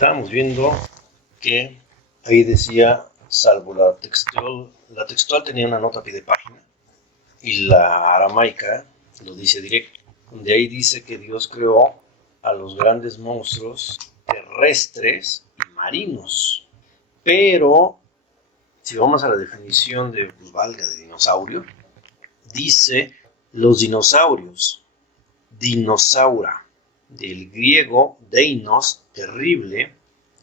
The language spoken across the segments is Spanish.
Estábamos viendo que ahí decía, salvo la textual tenía una nota a pie de página y la aramaica lo dice directo, donde ahí dice que Dios creó a los grandes monstruos terrestres y marinos. Pero si vamos a la definición de dinosaurio, dice los dinosaurios, dinosaura, del griego deinos, terrible,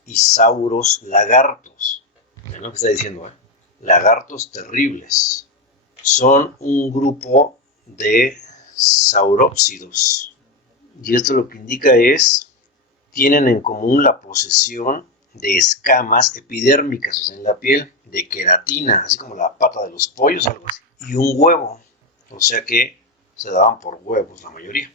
y sauros, lagartos. ¿Ven lo que está diciendo? Lagartos terribles. Son un grupo de saurópsidos. Y esto lo que indica es, tienen en común la posesión de escamas epidérmicas, o sea, en la piel, de queratina, así como la pata de los pollos, algo así, y un huevo, o sea que se daban por huevos la mayoría,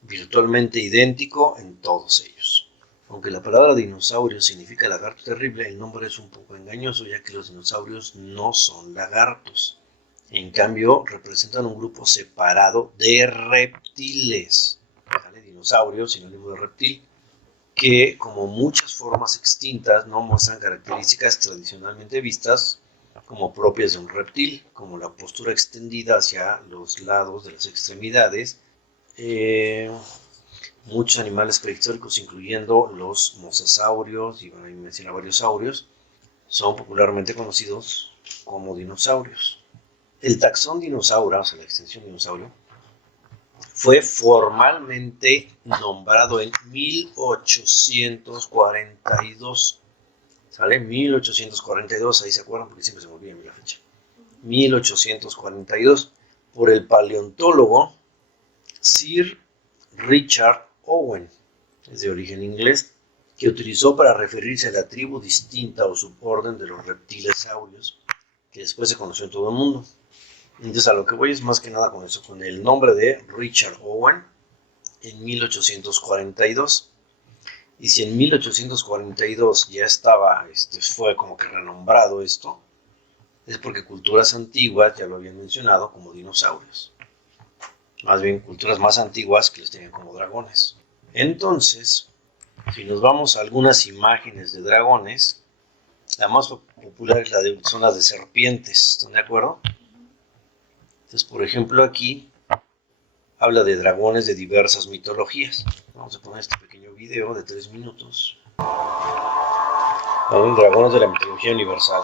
virtualmente idéntico en todos ellos. Aunque la palabra dinosaurio significa lagarto terrible, el nombre es un poco engañoso, ya que los dinosaurios no son lagartos. En cambio, representan un grupo separado de reptiles. ¿Vale? Dinosaurio, sinónimo de reptil, que como muchas formas extintas no muestran características tradicionalmente vistas como propias de un reptil, como la postura extendida hacia los lados de las extremidades. Muchos animales prehistóricos, incluyendo los mosasaurios y bueno, ahí menciona varios saurios, son popularmente conocidos como dinosaurios. El taxón dinosaura, o sea, la extensión dinosaurio, fue formalmente nombrado en 1842. ¿Sale? 1842, ahí se acuerdan porque siempre se me olvida la fecha. 1842, por el paleontólogo Sir Richard Owen, es de origen inglés, que utilizó para referirse a la tribu distinta o suborden de los reptilesaurios, que después se conoció en todo el mundo. Entonces a lo que voy es más que nada con eso, con el nombre de Richard Owen en 1842. Y si en 1842 ya estaba, fue como que renombrado esto, es porque culturas antiguas ya lo habían mencionado como dinosaurios. Más bien culturas más antiguas que los tenían como dragones. Entonces, si nos vamos a algunas imágenes de dragones, la más popular son las de serpientes, ¿están de acuerdo? Entonces, por ejemplo, aquí habla de dragones de diversas mitologías. Vamos a poner este pequeño video de 3 minutos. Son dragones de la mitología universal.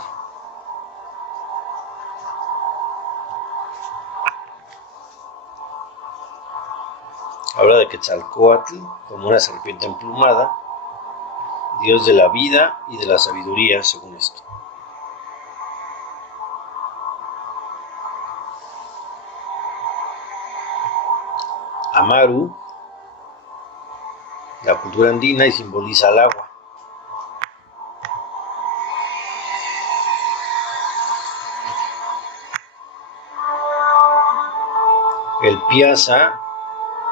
Habla de Quetzalcóatl como una serpiente emplumada, dios de la vida y de la sabiduría, según esto. Amaru, la cultura andina, y simboliza el agua. El Piazza,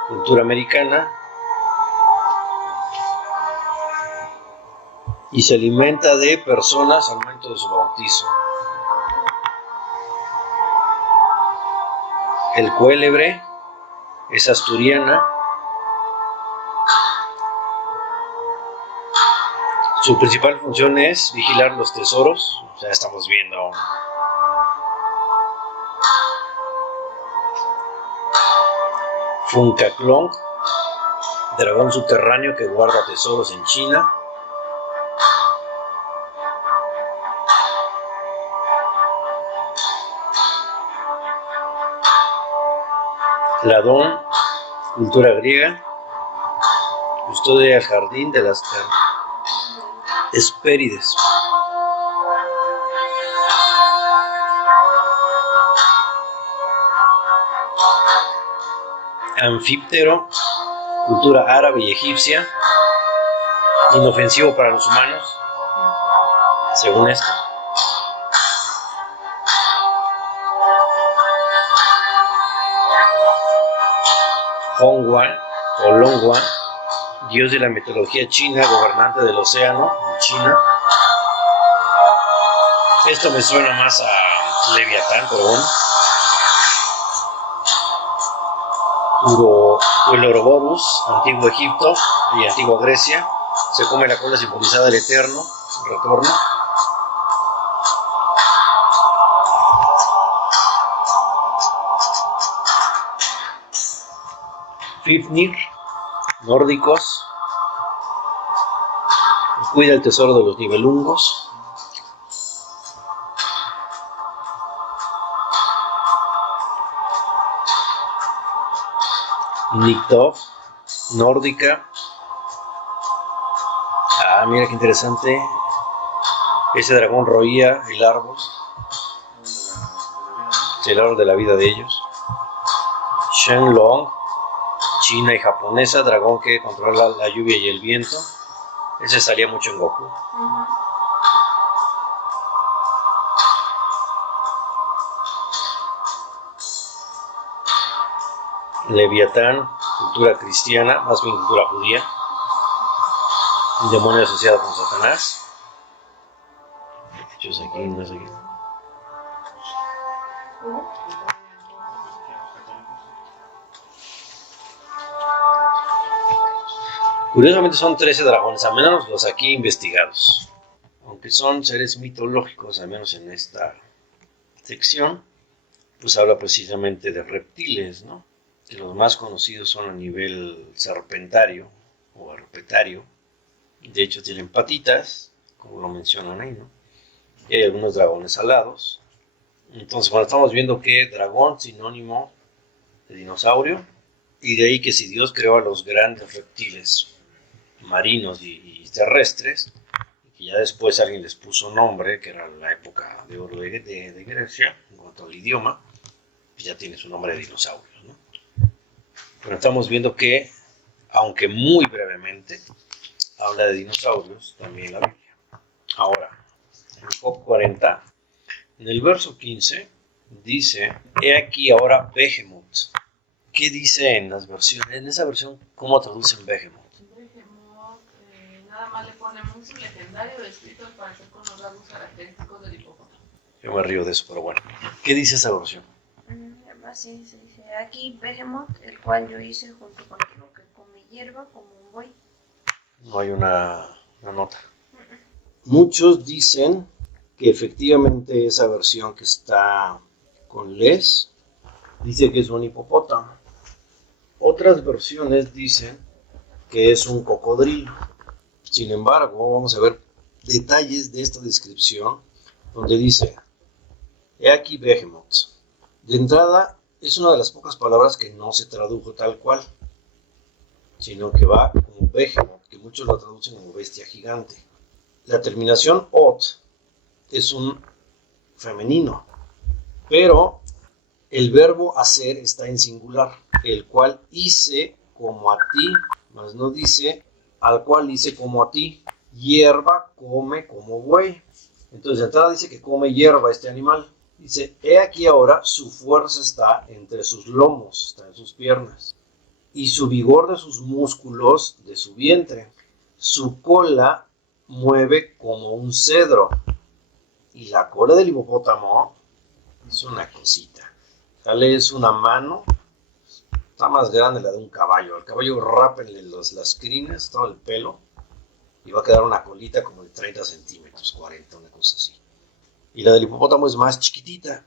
cultura americana, y se alimenta de personas al momento de su bautizo. El cuélebre es asturiana. Su principal función es vigilar los tesoros. O sea, estamos viendo Funkaclong, dragón subterráneo que guarda tesoros en China. Ladón, cultura griega, custodia del jardín de las Hespérides. Anfíptero, cultura árabe y egipcia, inofensivo para los humanos, según esto. Hongwan o Longwan, dios de la mitología china, gobernante del océano en China. Esto me suena más a Leviatán, pero bueno. El Ouroboros, antiguo Egipto y antigua Grecia, Se come la cola simbolizada del eterno retorno. Fifnir, nórdicos, cuida el tesoro de los Nibelungos. Nidhogg, nórdica. Ah, mira qué interesante. Ese dragón roía el árbol. El árbol de la vida de ellos. Shenlong, china y japonesa, dragón que controla la lluvia y el viento. Ese salía mucho en Goku. Leviatán, cultura cristiana, más bien cultura judía. Un demonio asociado con Satanás. Hechos aquí, no es aquí. Curiosamente son 13 dragones, al menos los aquí investigados. Aunque son seres mitológicos, al menos en esta sección, pues habla precisamente de reptiles, ¿no? Que los más conocidos son a nivel serpentario o herpetario. De hecho tienen patitas, como lo mencionan ahí, ¿no? Y hay algunos dragones alados. Entonces, bueno, estamos viendo que dragón sinónimo de dinosaurio, y de ahí que si Dios creó a los grandes reptiles marinos y terrestres, y ya después alguien les puso nombre, que era la época de oro de Grecia, en cuanto al idioma, pues ya tiene su nombre de dinosaurios, ¿no? Pero estamos viendo que, aunque muy brevemente, habla de dinosaurios también la Biblia. Ahora, en Job 40, en el verso 15, dice, he aquí ahora Behemoth. ¿Qué dice en las versiones? En esa versión, ¿cómo traducen Behemoth? Behemoth, nada más le ponen un legendario descrito al parecer con los rasgos característicos del hipopótamo. Yo me río de eso, pero bueno. ¿Qué dice esa versión? Así se dice, aquí Behemoth, el cual yo hice junto contigo, que come hierba como un buey. No hay una nota. Muchos dicen que efectivamente esa versión que está con les dice que es un hipopótamo. Otras versiones dicen que es un cocodrilo. Sin embargo, vamos a ver detalles de esta descripción donde dice, he aquí Behemoth. De entrada, es una de las pocas palabras que no se tradujo tal cual, sino que va como Behemoth, que muchos lo traducen como bestia gigante. La terminación ot es un femenino, pero el verbo hacer está en singular, el cual hice como a ti, mas no dice al cual hice como a ti. Hierba come como buey. Entonces de entrada dice que come hierba este animal. Dice, he aquí ahora su fuerza está entre sus lomos, está en sus piernas, y su vigor de sus músculos de su vientre. Su cola mueve como un cedro, y la cola del hipopótamo es una cosita. Tal es una mano, está más grande la de un caballo. Al caballo rápenle las crines, todo el pelo, y va a quedar una colita como de 30 centímetros, 40, una cosa así. Y la del hipopótamo es más chiquitita.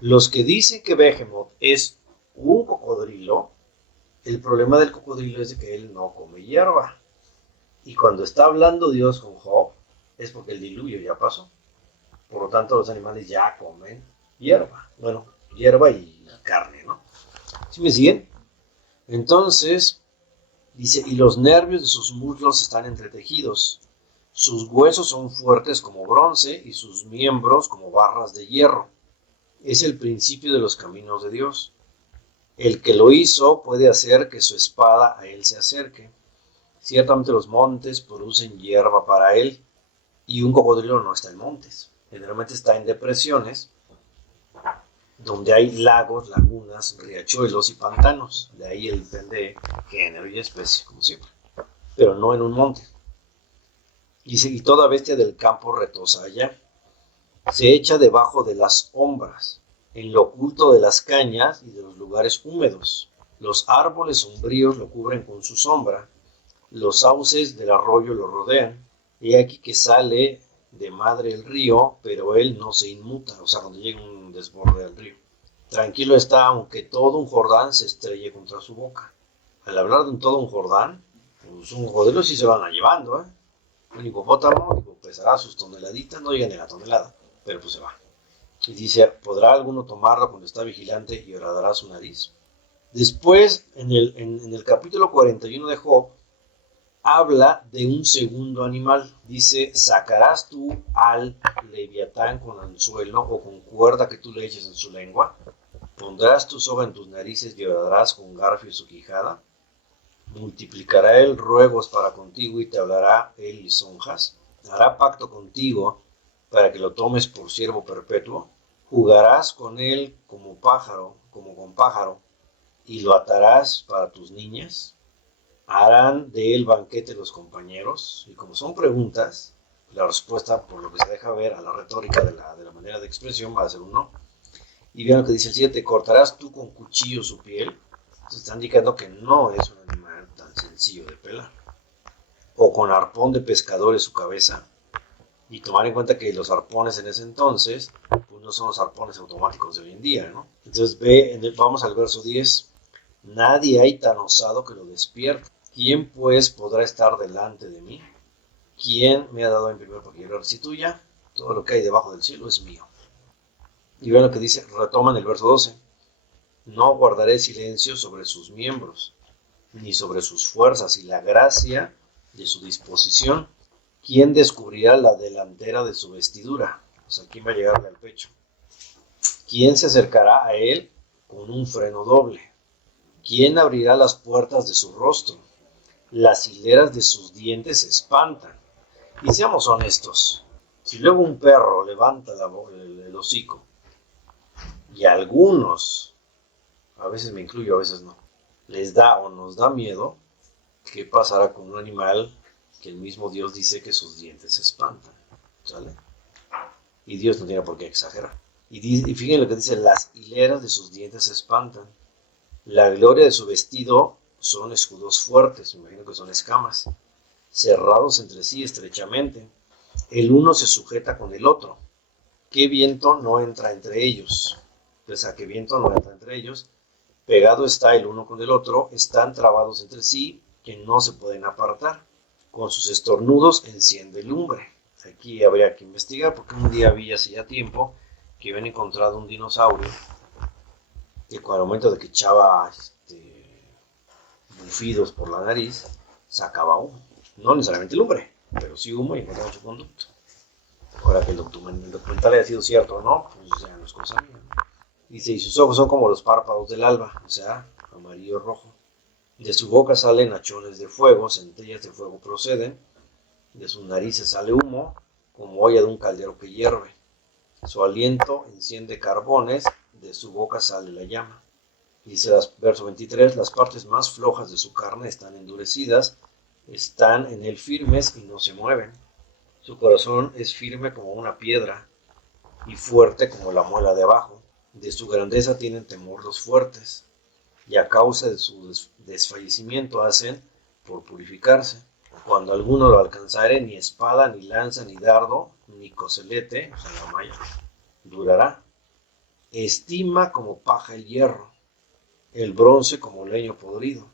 Los que dicen que Behemoth es un cocodrilo, el problema del cocodrilo es de que él no come hierba. Y cuando está hablando Dios con Job, es porque el diluvio ya pasó. Por lo tanto, los animales ya comen hierba. Bueno, hierba y carne, ¿no? ¿Sí me siguen? Entonces, dice, y los nervios de sus muslos están entretejidos. Sus huesos son fuertes como bronce y sus miembros como barras de hierro. Es el principio de los caminos de Dios. El que lo hizo puede hacer que su espada a él se acerque. Ciertamente los montes producen hierba para él, y un cocodrilo no está en montes. Generalmente está en depresiones, donde hay lagos, lagunas, riachuelos y pantanos. De ahí depende de género y especie, como siempre. Pero no en un monte. Y toda bestia del campo retosa allá. Se echa debajo de las hombras, en lo oculto de las cañas y de los lugares húmedos. Los árboles sombríos lo cubren con su sombra. Los sauces del arroyo lo rodean. He aquí que sale de madre el río, pero él no se inmuta, o sea, cuando llega un desborde del río. Tranquilo está, aunque todo un Jordán se estrelle contra su boca. Al hablar de todo un Jordán, pues un cocodrilo sí se van a llevando, ¿eh? Un hipopótamo, digo, pesará sus toneladitas, no llega ni a la tonelada, pero pues se va. Y dice, ¿podrá alguno tomarlo cuando está vigilante y horadará su nariz? Después, en el capítulo 41 de Job, habla de un segundo animal. Dice, ¿sacarás tú al leviatán con anzuelo o con cuerda que tú le eches en su lengua? ¿Pondrás tu soga en tus narices y horadarás con garfio su quijada? ¿Multiplicará él ruegos para contigo y te hablará él lisonjas? ¿Hará pacto contigo para que lo tomes por siervo perpetuo? ¿Jugarás con él como con pájaro, y lo atarás para tus niñas? ¿Harán de él banquete los compañeros? Y como son preguntas, la respuesta, por lo que se deja ver a la retórica de la manera de expresión, va a ser un no. Y vean lo que dice el 7, ¿cortarás tú con cuchillo su piel? Entonces están indicando que no es un animal tan sencillo de pelar. O con arpón de pescadores su cabeza. Y tomar en cuenta que los arpones en ese entonces, pues no son los arpones automáticos de hoy en día, ¿no? Entonces vamos al verso 10. Nadie hay tan osado que lo despierte. ¿Quién pues podrá estar delante de mí? ¿Quién me ha dado en primer porque yo lo restituya? Todo lo que hay debajo del cielo es mío. Y vean lo que dice, retoman el verso 12. No guardaré silencio sobre sus miembros, ni sobre sus fuerzas y la gracia de su disposición. ¿Quién descubrirá la delantera de su vestidura? O sea, ¿quién va a llegarle al pecho? ¿Quién se acercará a él con un freno doble? ¿Quién abrirá las puertas de su rostro? Las hileras de sus dientes se espantan. Y seamos honestos, si luego un perro levanta el hocico, y a algunos, a veces me incluyo, a veces no, les da o nos da miedo, ¿qué pasará con un animal que el mismo Dios dice que sus dientes se espantan? ¿Sale? Y Dios no tiene por qué exagerar. Y fíjense lo que dice, las hileras de sus dientes se espantan. La gloria de su vestido son escudos fuertes, me imagino que son escamas, cerrados entre sí estrechamente. El uno se sujeta con el otro. ¿Qué viento no entra entre ellos? O sea, ¿qué viento no entra entre ellos? Pegado está el uno con el otro, están trabados entre sí, que no se pueden apartar. Con sus estornudos enciende lumbre. Aquí habría que investigar, porque un día vi hace ya tiempo que habían encontrado un dinosaurio que con el momento de que echaba bufidos por la nariz, sacaba humo. No necesariamente lumbre, pero sí humo y encontraba mucho conducto. Ahora que el documental haya sido cierto o no, pues ya no es cosa mía. Dice, y sus ojos son como los párpados del alba, o sea, amarillo rojo. De su boca salen hachones de fuego, centellas de fuego proceden. De sus narices sale humo, como olla de un caldero que hierve. Su aliento enciende carbones, de su boca sale la llama. Dice verso 23, las partes más flojas de su carne están endurecidas, están en él firmes y no se mueven. Su corazón es firme como una piedra y fuerte como la muela de abajo. De su grandeza tienen temor los fuertes, y a causa de su desfallecimiento hacen por purificarse. Cuando alguno lo alcanzare, ni espada, ni lanza, ni dardo, ni coselete, o sea, la malla, durará. Estima como paja el hierro, el bronce como leño podrido.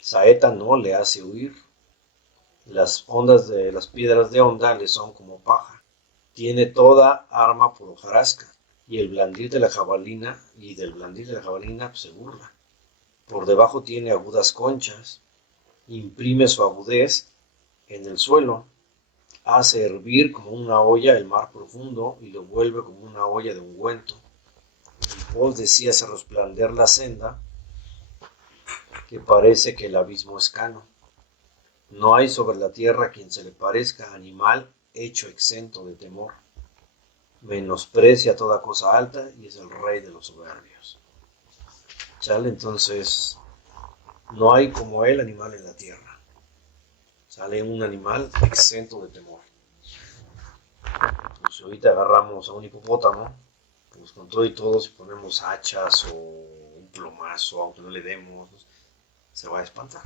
Saeta no le hace huir. Las ondas de las piedras de onda le son como paja. Tiene toda arma por hojarasca, y el blandir de la jabalina, se burla. Por debajo tiene agudas conchas, imprime su agudez en el suelo, hace hervir como una olla el mar profundo y lo vuelve como una olla de ungüento. En pos de sí hace resplandecer la senda, que parece que el abismo es cano. No hay sobre la tierra quien se le parezca, animal hecho exento de temor. Menosprecia toda cosa alta y es el rey de los soberbios. ¿Sale? Entonces, no hay como él animal en la tierra. Sale un animal exento de temor. Pues si ahorita agarramos a un hipopótamo, pues con todo y todo, si ponemos hachas o un plomazo, aunque no le demos, se va a espantar.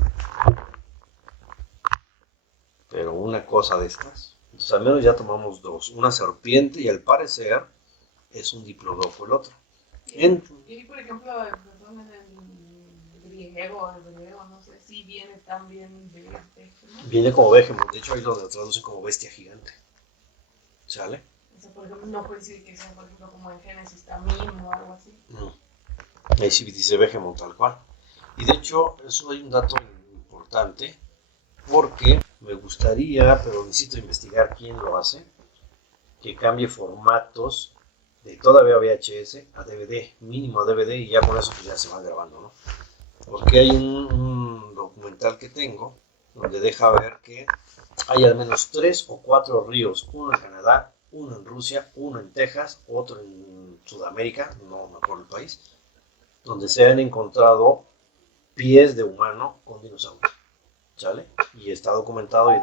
pero una cosa de estas. Entonces al menos ya tomamos dos, una serpiente y al parecer es un diplodocus el otro. Y por ejemplo, perdón, en el griego, hebreo, no sé si viene también de ¿no? Viene como Behemoth, de hecho ahí lo traducen como bestia gigante. ¿Sale? O sea, por ejemplo, no coincide que sea, por ejemplo, como en Génesis también o algo así. No. Ahí sí dice Behemoth tal cual. Y de hecho, eso hay un dato importante, porque me gustaría, pero necesito investigar quién lo hace, que cambie formatos de todavía VHS a DVD, mínimo a DVD, y ya con eso pues ya se van grabando, ¿no? Porque hay un documental que tengo donde deja ver que hay al menos 3 o 4 ríos, uno en Canadá, uno en Rusia, uno en Texas, otro en Sudamérica, no me acuerdo el país, donde se han encontrado pies de humano con dinosaurios, ¿sale? Y está documentado y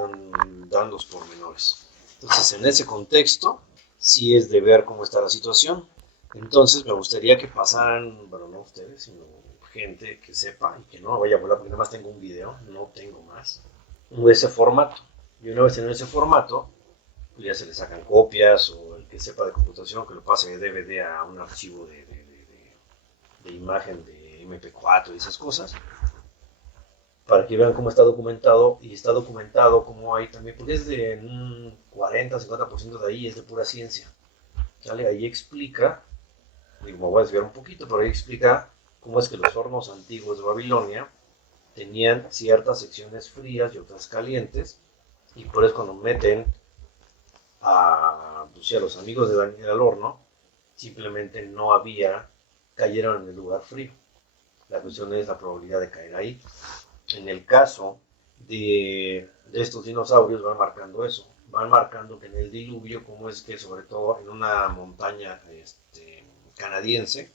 dan los pormenores. Entonces, en ese contexto, sí es de ver cómo está la situación. Entonces, me gustaría que pasaran, bueno, no ustedes, sino gente que sepa y que no vaya a volar, porque nada más tengo un video, no tengo más, de ese formato. Y una vez en ese formato, pues ya se le sacan copias o el que sepa de computación que lo pase de DVD a un archivo de imagen de MP4 y esas cosas, para que vean cómo está documentado, y está documentado como hay también, porque es de un 40-50% de ahí es de pura ciencia, ¿sale? Ahí explica, y me voy a desviar un poquito, pero ahí explica cómo es que los hornos antiguos de Babilonia tenían ciertas secciones frías y otras calientes, y por eso cuando meten pues, a los amigos de Daniel al horno, simplemente no había, cayeron en el lugar frío. La cuestión es la probabilidad de caer ahí. En el caso de estos dinosaurios van marcando eso, van marcando que en el diluvio, como es que sobre todo en una montaña canadiense,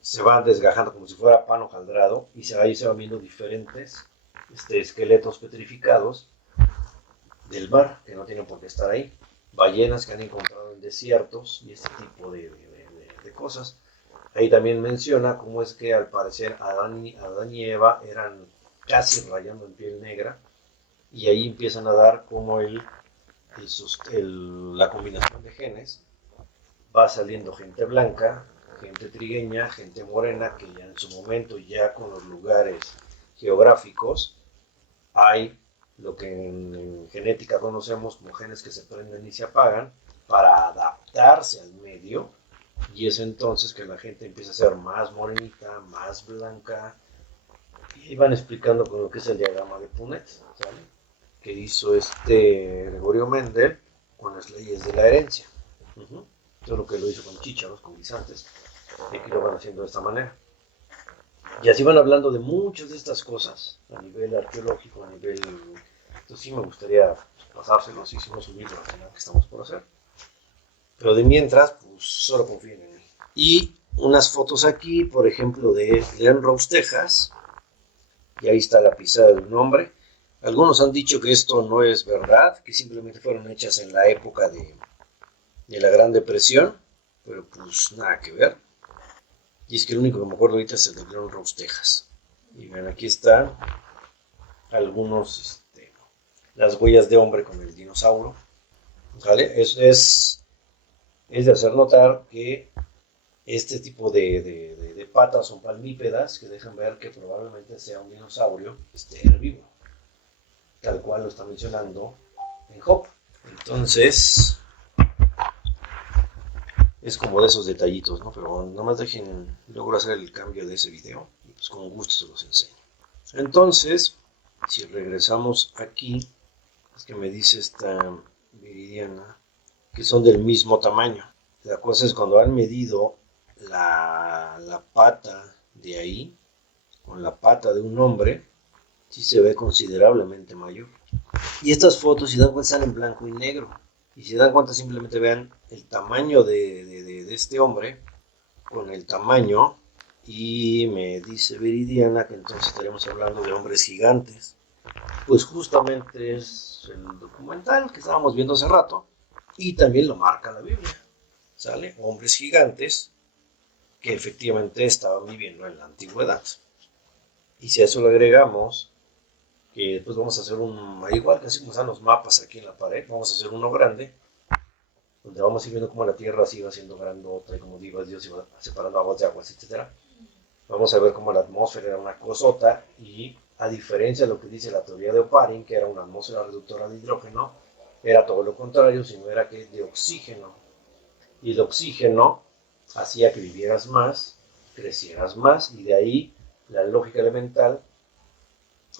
se van desgajando como si fuera pan hojaldrado y ahí se van viendo diferentes esqueletos petrificados del mar que no tienen por qué estar ahí, ballenas que han encontrado en desiertos y este tipo de cosas. Ahí también menciona cómo es que al parecer Adán y Eva eran casi rayando en piel negra, y ahí empiezan a dar como la combinación de genes, va saliendo gente blanca, gente trigueña, gente morena, que ya en su momento, ya con los lugares geográficos, hay lo que en genética conocemos como genes que se prenden y se apagan para adaptarse al medio, y es entonces que la gente empieza a ser más morenita, más blanca, y van explicando con lo que es el diagrama de Punnett, ¿sale? Que hizo Gregorio Mendel con las leyes de la herencia. Eso es lo que lo hizo con chícharos, con guisantes, y aquí lo van haciendo de esta manera. Y así van hablando de muchas de estas cosas a nivel arqueológico, a nivel... Entonces sí me gustaría pasárselos y si no subirlo al final que estamos por hacer. Pero de mientras, pues solo confíen en mí. Y unas fotos aquí, por ejemplo, de Glen Rose, Texas. Y ahí está la pisada de un hombre. Algunos han dicho que esto no es verdad, que simplemente fueron hechas en la época de la Gran Depresión, pero pues nada que ver. Y es que el único que me acuerdo ahorita es el de Glen Rose, Texas. Y ven, aquí están algunos, las huellas de hombre con el dinosaurio. ¿Vale? Es de hacer notar que este tipo de patas son palmípedas, que dejan ver que probablemente sea un dinosaurio herbívoro, tal cual lo está mencionando en Job. Entonces, es como de esos detallitos, ¿no? Pero nada más dejen, logro hacer el cambio de ese video y pues con gusto se los enseño. Entonces, si regresamos aquí, es que me dice esta Viridiana que son del mismo tamaño. La cosa es cuando han medido la pata de ahí con la pata de un hombre, sí se ve considerablemente mayor. Y estas fotos, si dan cuenta, están en blanco y negro. Y si dan cuenta, simplemente vean el tamaño de este hombre con el tamaño. Y me dice Viridiana que entonces estaremos hablando de hombres gigantes. Pues justamente es el documental que estábamos viendo hace rato. Y también lo marca la Biblia. ¿Sale? Hombres gigantes que efectivamente estaban viviendo en la antigüedad. Y si a eso le agregamos que después vamos a hacer igual que así como están los mapas aquí en la pared, vamos a hacer uno grande, donde vamos a ir viendo cómo la Tierra se iba haciendo grandota y como digo, Dios iba separando aguas de aguas, etc. Vamos a ver cómo la atmósfera era una cosota y a diferencia de lo que dice la teoría de Oparin, que era una atmósfera reductora de hidrógeno, era todo lo contrario, sino era que de oxígeno. Y el oxígeno hacía que vivieras más, crecieras más, y de ahí la lógica elemental,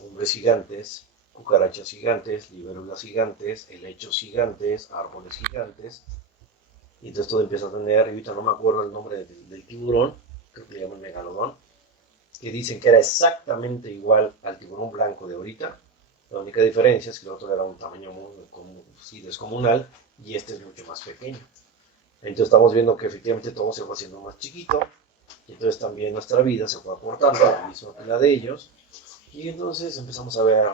hombres gigantes, cucarachas gigantes, libélulas gigantes, helechos gigantes, árboles gigantes, y entonces todo empieza a tener, y ahorita no me acuerdo el nombre del tiburón, creo que le llaman megalodón, que dicen que era exactamente igual al tiburón blanco de ahorita. La única diferencia es que el otro era un tamaño muy descomunal y este es mucho más pequeño. Entonces estamos viendo que efectivamente todo se fue haciendo más chiquito y entonces también nuestra vida se fue acortando a la misma que la de ellos y entonces empezamos a ver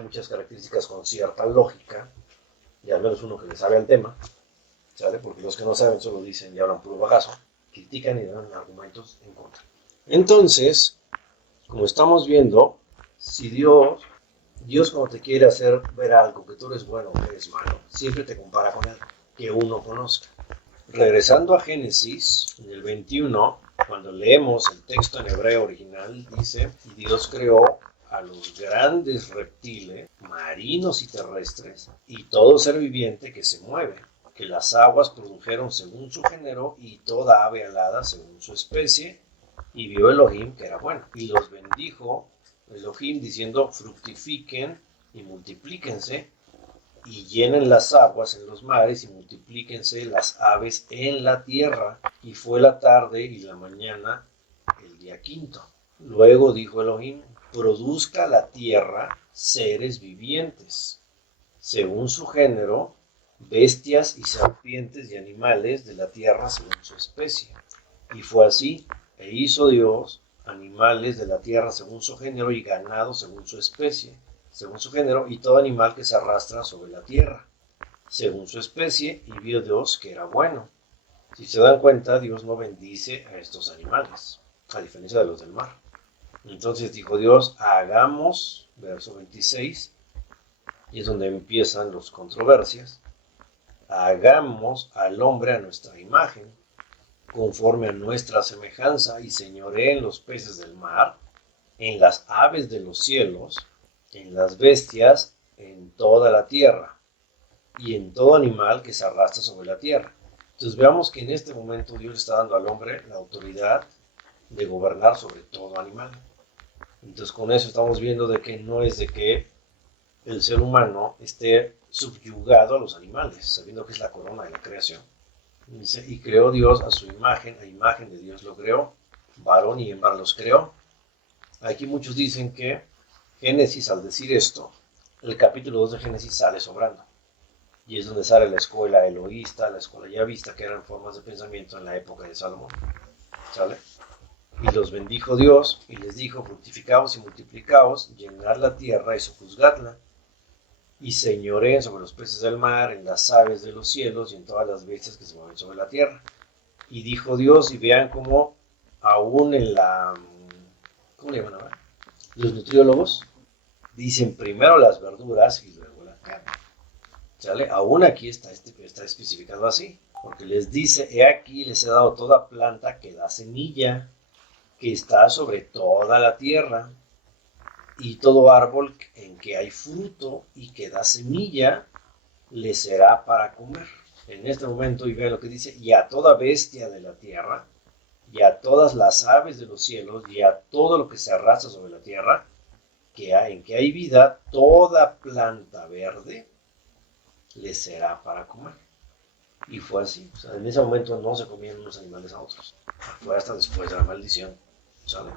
muchas características con cierta lógica y al menos uno que le sabe al tema, ¿sale? Porque los que no saben solo dicen y hablan puro bagazo, critican y dan argumentos en contra. Entonces, como estamos viendo, si Dios cuando te quiere hacer ver algo, que tú eres bueno o que eres malo, siempre te compara con algo que uno conozca. Regresando a Génesis, en el 21, cuando leemos el texto en hebreo original, dice, y Dios creó a los grandes reptiles, marinos y terrestres, y todo ser viviente que se mueve, que las aguas produjeron según su género, y toda ave alada según su especie, y vio Elohim que era bueno, y los bendijo Elohim diciendo, fructifiquen y multiplíquense, y llenen las aguas en los mares, y multiplíquense las aves en la tierra. Y fue la tarde y la mañana el día quinto. Luego dijo Elohim, produzca la tierra seres vivientes, según su género, bestias y serpientes y animales de la tierra según su especie. Y fue así, e hizo Dios animales de la tierra según su género y ganado según su especie, según su género, y todo animal que se arrastra sobre la tierra, según su especie, y vio Dios que era bueno. Si se dan cuenta, Dios no bendice a estos animales, a diferencia de los del mar. Entonces dijo Dios, hagamos, verso 26, y es donde empiezan las controversias, hagamos al hombre a nuestra imagen, conforme a nuestra semejanza, y señoree en los peces del mar, en las aves de los cielos, en las bestias, en toda la tierra, y en todo animal que se arrastra sobre la tierra. Entonces veamos que en este momento Dios le está dando al hombre la autoridad de gobernar sobre todo animal. Entonces con eso estamos viendo de que no es de que el ser humano esté subyugado a los animales, sabiendo que es la corona de la creación. Dice, y creó Dios a su imagen, a imagen de Dios lo creó, varón y hembra los creó. Aquí muchos dicen que Génesis, al decir esto, el capítulo 2 de Génesis sale sobrando. Y es donde sale la escuela eloísta, la escuela yavista, que eran formas de pensamiento en la época de Salomón. ¿Sale? Y los bendijo Dios y les dijo, fructificaos y multiplicaos, llenad la tierra y sojuzgadla, y señoreen sobre los peces del mar, en las aves de los cielos y en todas las bestias que se mueven sobre la tierra. Y dijo Dios, y vean cómo aún en la... ¿Cómo le llaman ahora? Los nutriólogos dicen primero las verduras y luego la carne. ¿Sale? Aún aquí está especificado así, porque les dice, he aquí les he dado toda planta que da semilla, que está sobre toda la tierra, y todo árbol en que hay fruto y que da semilla, le será para comer. En este momento, y vean lo que dice, y a toda bestia de la tierra, y a todas las aves de los cielos, y a todo lo que se arrastra sobre la tierra, en que hay vida, toda planta verde le será para comer. Y fue así. O sea, en ese momento no se comían unos animales a otros. Fue hasta después de la maldición. ¿Sale?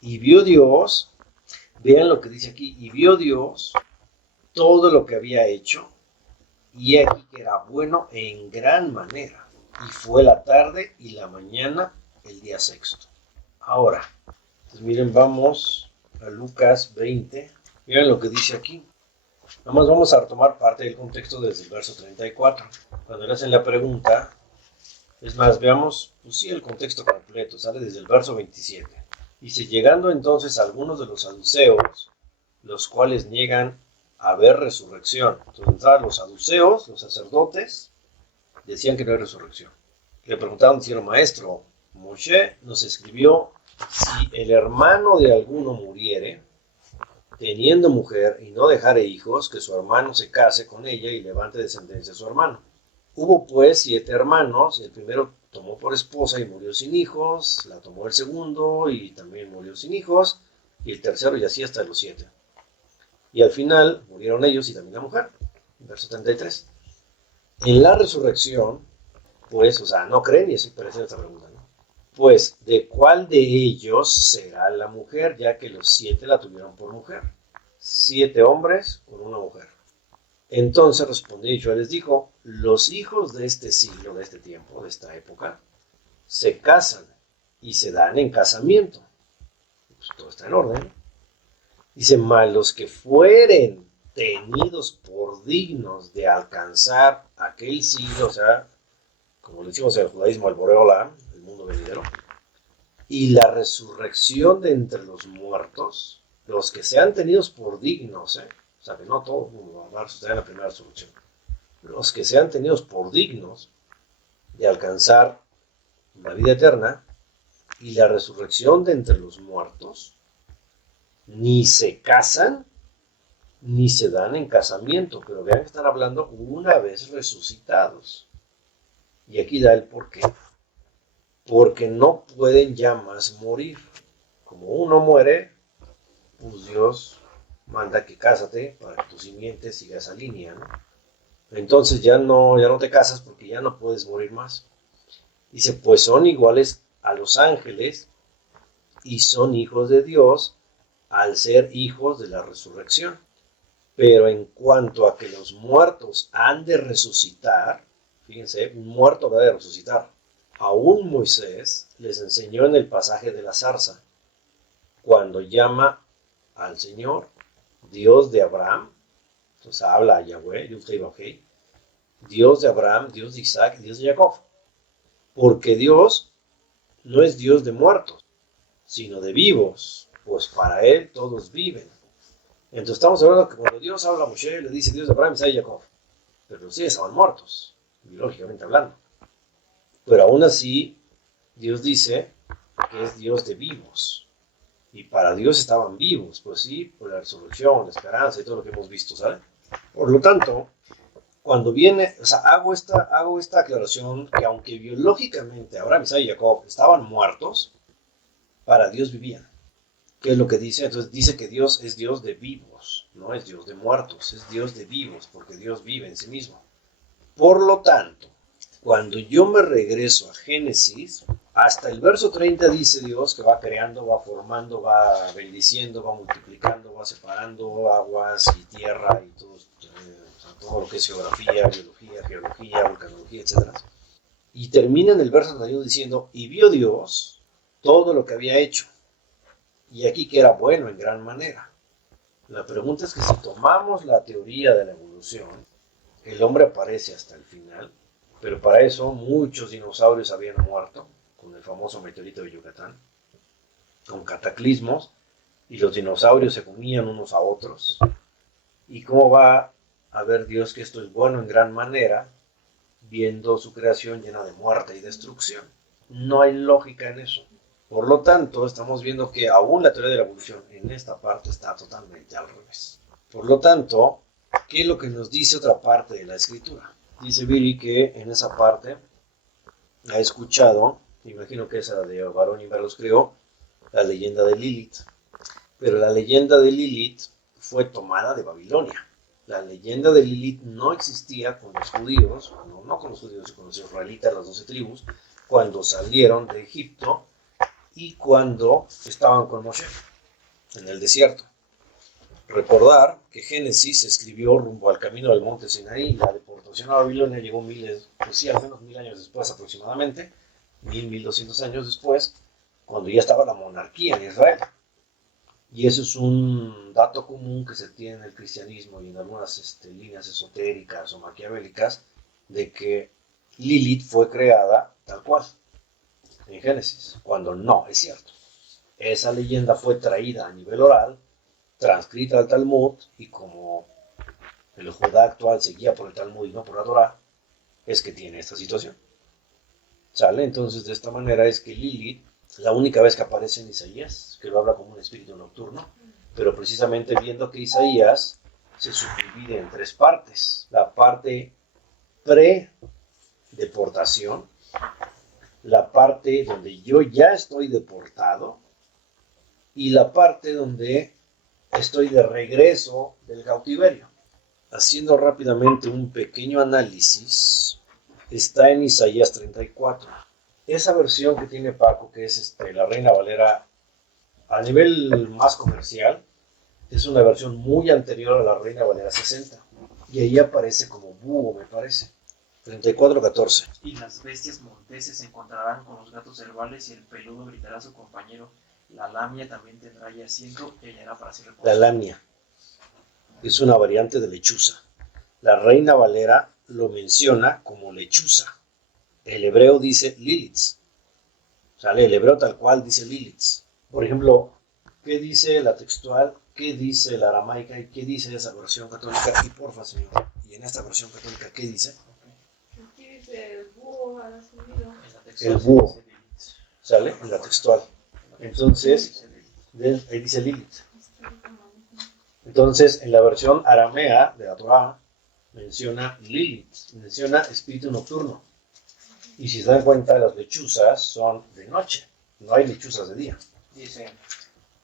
Y vio Dios, vean lo que dice aquí, y vio Dios todo lo que había hecho, y aquí que era bueno en gran manera. Y fue la tarde y la mañana el día sexto. Ahora, pues miren, vamos a Lucas 20. Miren lo que dice aquí. Nada más vamos a retomar parte del contexto desde el verso 34. Cuando le hacen la pregunta, es más, veamos, pues sí, el contexto completo, sale desde el verso 27. Dice, llegando entonces algunos de los saduceos, los cuales niegan haber resurrección. Entonces, los saduceos, los sacerdotes, decían que no hay resurrección. Le preguntaron, dijeron, maestro, Moshe nos escribió, si el hermano de alguno muriere, teniendo mujer y no dejare hijos, que su hermano se case con ella y levante descendencia a su hermano. Hubo pues 7 hermanos, el primero tomó por esposa y murió sin hijos, la tomó el segundo y también murió sin hijos, y el tercero y así hasta los 7. Y al final murieron ellos y también la mujer. Verso 33. En la resurrección, pues, o sea, no creen y así parece esta pregunta, ¿no? Pues, ¿de cuál de ellos será la mujer? Ya que los 7 la tuvieron por mujer. 7 hombres por una mujer. Entonces respondió y yo les dijo, los hijos de este siglo, de este tiempo, de esta época, se casan y se dan en casamiento. Pues todo está en orden. Dice, mas los que fueren tenidos por dignos de alcanzar aquel siglo, o sea, como le decimos en el judaísmo, el Boreolam, el mundo venidero, y la resurrección de entre los muertos, los que sean tenidos por dignos, o sea, que no todo el mundo va a resucitar en la primera resurrección, los que sean tenidos por dignos de alcanzar la vida eterna y la resurrección de entre los muertos, ni se casan ni se dan en casamiento, pero vean que están hablando una vez resucitados. Y aquí da el porqué. Porque no pueden ya más morir. Como uno muere, pues Dios manda que cásate para que tu simiente siga esa línea, ¿no? Entonces ya no te casas porque ya no puedes morir más. Dice, pues son iguales a los ángeles y son hijos de Dios al ser hijos de la resurrección. Pero en cuanto a que los muertos han de resucitar, fíjense, un muerto va a resucitar. Aún Moisés les enseñó en el pasaje de la zarza, cuando llama al Señor, Dios de Abraham, entonces habla a Yahweh, Dios de Abraham, Dios de Isaac, Dios de Jacob. Porque Dios no es Dios de muertos, sino de vivos, pues para Él todos viven. Entonces estamos hablando que cuando Dios habla a Moshe, le dice Dios de Abraham, Isaac y Jacob. Pero los 6 estaban muertos, biológicamente hablando. Pero aún así, Dios dice que es Dios de vivos. Y para Dios estaban vivos, pues sí, por la resurrección, la esperanza y todo lo que hemos visto, ¿sabes? Por lo tanto, cuando viene, o sea, hago esta aclaración que aunque biológicamente Abraham, Isaac y Jacob estaban muertos, para Dios vivían. ¿Qué es lo que dice? Entonces dice que Dios es Dios de vivos, no es Dios de muertos, es Dios de vivos, porque Dios vive en sí mismo. Por lo tanto, cuando yo me regreso a Génesis, hasta el verso 30 dice Dios que va creando, va formando, va bendiciendo, va multiplicando, va separando aguas y tierra y todo lo que es geografía, biología, geología, volcanología, etc. Y termina en el verso 31 diciendo, y vio Dios todo lo que había hecho. Y aquí que era bueno en gran manera. La pregunta es que si tomamos la teoría de la evolución, el hombre aparece hasta el final, pero para eso muchos dinosaurios habían muerto, con el famoso meteorito de Yucatán, con cataclismos, y los dinosaurios se comían unos a otros. ¿Y cómo va a ver Dios que esto es bueno en gran manera, viendo su creación llena de muerte y destrucción? No hay lógica en eso. Por lo tanto, estamos viendo que aún la teoría de la evolución en esta parte está totalmente al revés. Por lo tanto, ¿qué es lo que nos dice otra parte de la escritura? Dice Billy que en esa parte ha escuchado, imagino que esa de Barón y los creó, la leyenda de Lilith. Pero la leyenda de Lilith fue tomada de Babilonia. La leyenda de Lilith no existía con los judíos, no con los judíos, con los israelitas, las 12 tribus, cuando salieron de Egipto y cuando estaban con Moshe en el desierto. Recordar que Génesis se escribió rumbo al camino del monte Sinaí. La deportación a Babilonia llegó al menos 1000 años después aproximadamente, 1200 años después, cuando ya estaba la monarquía en Israel. Y eso es un dato común que se tiene en el cristianismo y en algunas líneas esotéricas o maquiavélicas, de que Lilith fue creada tal cual en Génesis, cuando no es cierto. Esa leyenda fue traída a nivel oral transcrita al Talmud, y como el Judá actual se guía por el Talmud y no por la Torah, es que tiene esta situación. ¿Sale? Entonces, de esta manera es que Lilith, la única vez que aparece en Isaías, que lo habla como un espíritu nocturno, pero precisamente viendo que Isaías se subdivide en tres partes: la parte pre-deportación, la parte donde yo ya estoy deportado y la parte donde estoy de regreso del cautiverio. Haciendo rápidamente un pequeño análisis, está en Isaías 34. Esa versión que tiene Paco, que es la Reina Valera a nivel más comercial, es una versión muy anterior a la Reina Valera 60. Y ahí aparece como búho, me parece. 34:14. Y las bestias monteses se encontrarán con los gatos herbales y el peludo gritará a su compañero. La lamia también tendrá ya asiento y hallará para sí reposo. La lamia es una variante de lechuza. La Reina Valera lo menciona como lechuza. El hebreo dice Lilith. ¿Sale? El hebreo tal cual dice Lilith. Por ejemplo, ¿qué dice la textual? ¿Qué dice la aramaica? ¿Y qué dice esa versión católica? Y porfa, señor, y en esta versión católica, ¿qué dice? Aquí dice el búho ha subido. El búho. ¿Sale? En la textual. Entonces, ahí dice Lilith. Entonces, en la versión aramea de la Torah, menciona Lilith, menciona espíritu nocturno. Y si se dan cuenta, las lechuzas son de noche, no hay lechuzas de día. Dice,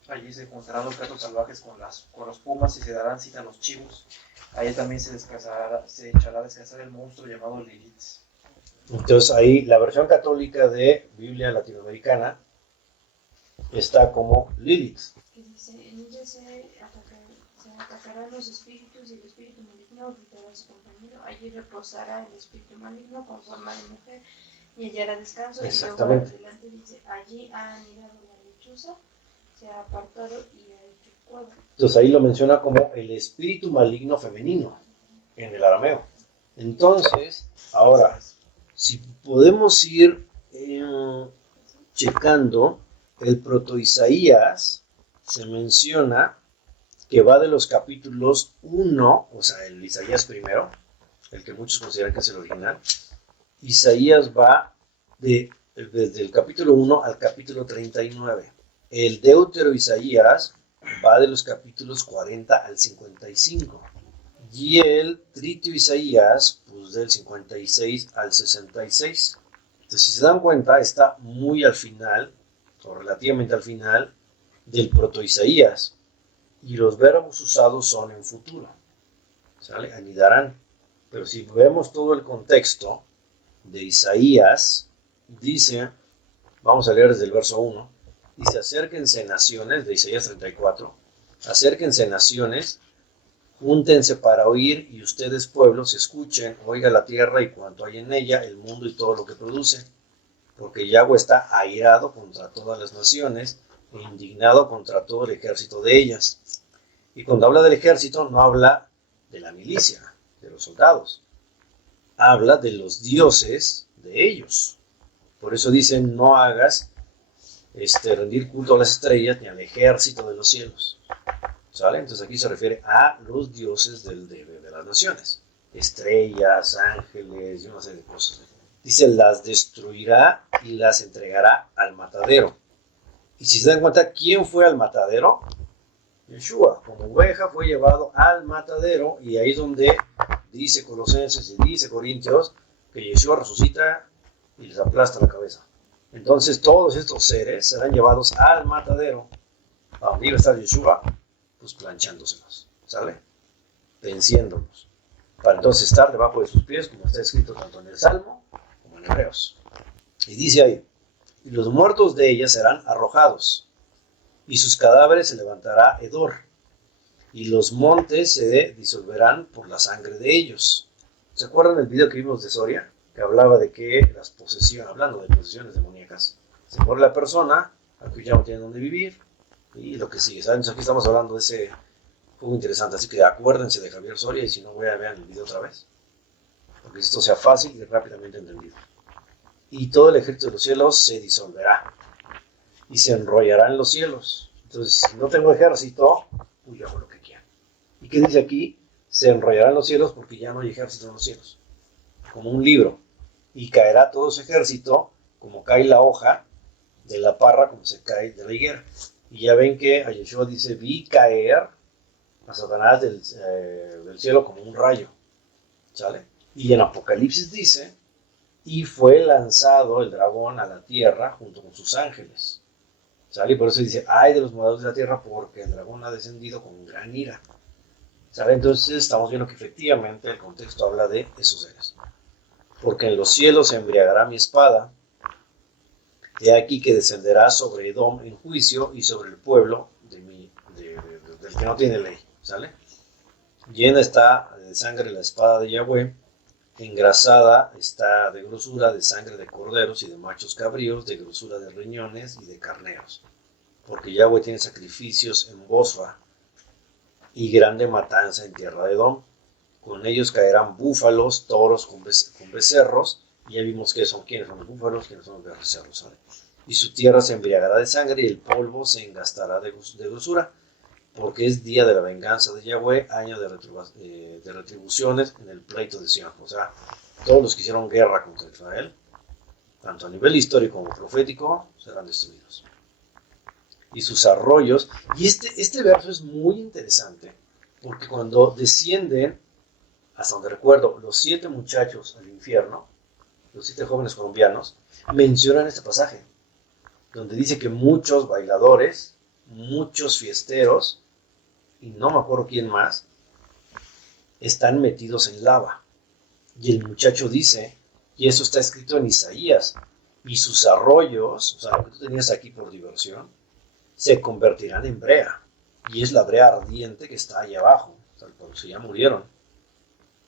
allí se juntarán los gatos salvajes con los pumas y se darán cita a los chivos. Allí también se echará a descansar el monstruo llamado Lilith. Entonces ahí la versión católica de Biblia latinoamericana está como Lilith. Que dice, en ella se atacarán los espíritus y el espíritu maligno gritará a su compañero. Allí reposará el espíritu maligno con forma de mujer y hallará descanso. Exactamente. Y luego adelante dice, allí ha anidado la lechuza, se ha apartado y ha hecho cuadro. Entonces ahí lo menciona como el espíritu maligno femenino en el arameo. Entonces, ahora, si podemos ir checando, el proto-Isaías se menciona que va de los capítulos 1, o sea, el Isaías primero, el que muchos consideran que es el original. Isaías va desde el capítulo 1 al capítulo 39. El Deutero Isaías va de los capítulos 40 al 55. Y el Tritio Isaías, pues del 56 al 66. Entonces, si se dan cuenta, está muy al final, o relativamente al final, del proto-Isaías. Y los verbos usados son en futuro. ¿Sale? Anidarán. Pero si vemos todo el contexto de Isaías, dice, vamos a leer desde el verso 1, dice, acérquense naciones, de Isaías 34, acérquense naciones, júntense para oír, y ustedes pueblos escuchen, oiga la tierra y cuanto hay en ella, el mundo y todo lo que produce, porque Yahweh está airado contra todas las naciones, e indignado contra todo el ejército de ellas. Y cuando habla del ejército, no habla de la milicia, de los soldados, habla de los dioses de ellos. Por eso dicen, no hagas rendir culto a las estrellas ni al ejército de los cielos. ¿Sale? Entonces aquí se refiere a los dioses de las naciones. Estrellas, ángeles y una serie de cosas. Dice, las destruirá y las entregará al matadero. Y si se dan cuenta, ¿quién fue al matadero? Yeshua, como oveja, fue llevado al matadero, y ahí es donde dice Colosenses y dice Corintios que Yeshua resucita y les aplasta la cabeza. Entonces todos estos seres serán llevados al matadero, a donde iba a estar Yeshua, pues planchándoselos, ¿sale? Venciéndolos, para entonces estar debajo de sus pies, como está escrito tanto en el Salmo como en Hebreos. Y dice ahí, y los muertos de ella serán arrojados, y sus cadáveres se levantará hedor, y los montes se disolverán por la sangre de ellos. ¿Se acuerdan del video que vimos de Soria? Que hablaba de que las posesiones, hablando de posesiones demoníacas, se muere la persona, aunque ya no tiene dónde vivir, y lo que sigue. ¿Saben? Aquí estamos hablando de ese juego interesante, así que acuérdense de Javier Soria, y si no, vean el video otra vez, porque esto sea fácil y rápidamente entendido. Y todo el ejército de los cielos se disolverá, y se enrollará en los cielos. Entonces, si no tengo ejército, pues yo hago lo que quiera. ¿Y qué dice aquí? Se enrollarán los cielos porque ya no hay ejército en los cielos. Como un libro. Y caerá todo ese ejército como cae la hoja de la parra, como se cae de la higuera. Y ya ven que a Yeshua dice, vi caer a Satanás del cielo como un rayo. ¿Sale? Y en Apocalipsis dice, y fue lanzado el dragón a la tierra junto con sus ángeles. ¿Sale? Y por eso dice, ay de los moradores de la tierra, porque el dragón ha descendido con gran ira. ¿Sale? Entonces estamos viendo que efectivamente el contexto habla de esos seres. Porque en los cielos se embriagará mi espada, de aquí que descenderá sobre Edom en juicio y sobre el pueblo del que no tiene ley. ¿Sale? Llena está de sangre la espada de Yahweh, engrasada está de grosura de sangre de corderos y de machos cabríos, de grosura de riñones y de carneros. Porque Yahweh tiene sacrificios en Bosra y grande matanza en tierra de Edom. Con ellos caerán búfalos, toros con becerros, y ya vimos que son quiénes son los búfalos, quiénes son los becerros. ¿Sabe? Y su tierra se embriagará de sangre y el polvo se engastará de grosura, porque es día de la venganza de Yahweh, año de retribuciones en el pleito de Sion. O sea, todos los que hicieron guerra contra Israel, tanto a nivel histórico como profético, serán destruidos. Y sus arroyos, y este verso es muy interesante, porque cuando descienden, hasta donde recuerdo, los 7 muchachos al infierno, los 7 jóvenes colombianos, mencionan este pasaje, donde dice que muchos bailadores, muchos fiesteros, y no me acuerdo quién más, están metidos en lava. Y el muchacho dice, y eso está escrito en Isaías, y sus arroyos, o sea, lo que tú tenías aquí por diversión, se convertirán en brea. Y es la brea ardiente que está ahí abajo, tal cual si ya murieron.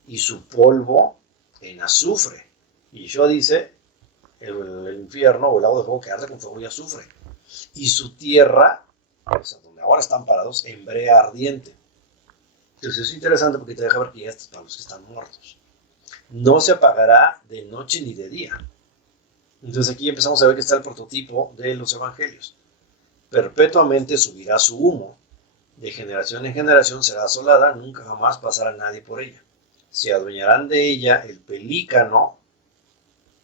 Y su polvo en azufre. Y Yeshua dice, el infierno o el lago de fuego que arde con fuego y azufre. Y su tierra, o sea, donde ahora están parados, en brea ardiente. Entonces es interesante porque te deja ver que ya estás para los que están muertos. No se apagará de noche ni de día. Entonces aquí empezamos a ver que está el prototipo de los evangelios. Perpetuamente subirá su humo. De generación en generación será asolada, nunca jamás pasará nadie por ella. Se adueñarán de ella el pelícano,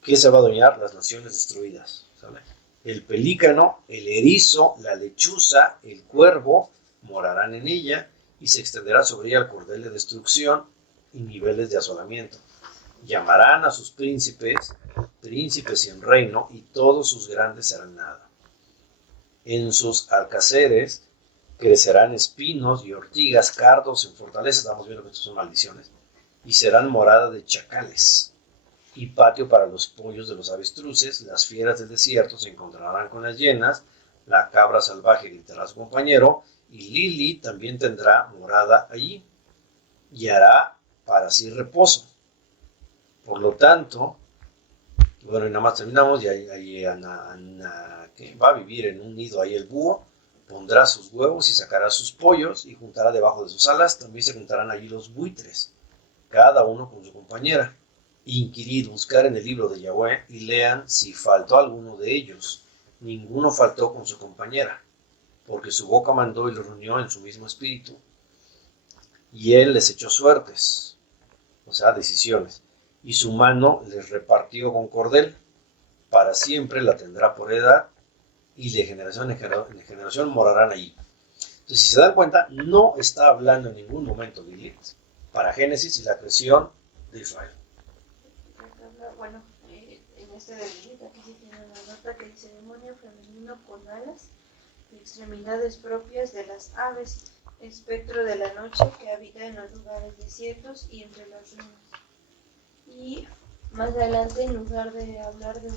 que se va a adueñar las naciones destruidas. ¿Sale? El pelícano, el erizo, la lechuza, el cuervo morarán en ella y se extenderá sobre ella el cordel de destrucción y niveles de asolamiento. Llamarán a sus príncipes, príncipes sin reino, y todos sus grandes serán nada. En sus alcaceres crecerán espinos y ortigas, cardos en fortaleza, estamos viendo que estas son maldiciones, y serán morada de chacales, y patio para los pollos de los avestruces. Las fieras del desierto se encontrarán con las hienas, la cabra salvaje gritará a su compañero, y Lili también tendrá morada allí, y hará para sí reposo. Por lo tanto, bueno, y nada más terminamos, y ahí que va a vivir en un nido ahí el búho, pondrá sus huevos y sacará sus pollos, y juntará debajo de sus alas, también se juntarán allí los buitres, cada uno con su compañera. Inquirid, buscar en el libro de Yahweh, y lean si faltó alguno de ellos. Ninguno faltó con su compañera, porque su boca mandó y los reunió en su mismo espíritu, y él les echó suertes, o sea, decisiones, y su mano les repartió con cordel. Para siempre la tendrá por edad, y de generación en generación morarán allí. Entonces, si se dan cuenta, no está hablando en ningún momento de Lilith para Génesis y la creación de Israel. Bueno, en este de Lilith aquí sí tiene una nota que dice demonio femenino con alas y extremidades propias de las aves, espectro de la noche que habita en los lugares desiertos y entre las ruinas. Y más adelante, en lugar de hablar de un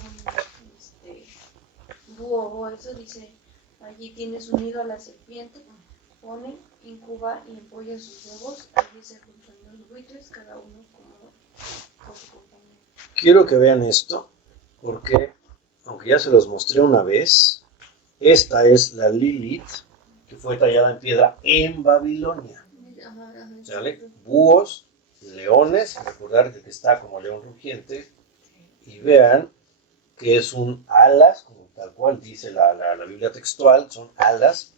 búho o eso, dice, allí tienes unido a la serpiente, pone, incuba y empolla sus huevos, allí se juntan los buitres, cada uno con su compañero. Quiero que vean esto, porque aunque ya se los mostré una vez, esta es la Lilith que fue tallada en piedra en Babilonia. ¿Sale? Búhos, leones, recordar que está como león rugiente, y vean que es un alas, como tal cual dice la Biblia textual, son alas,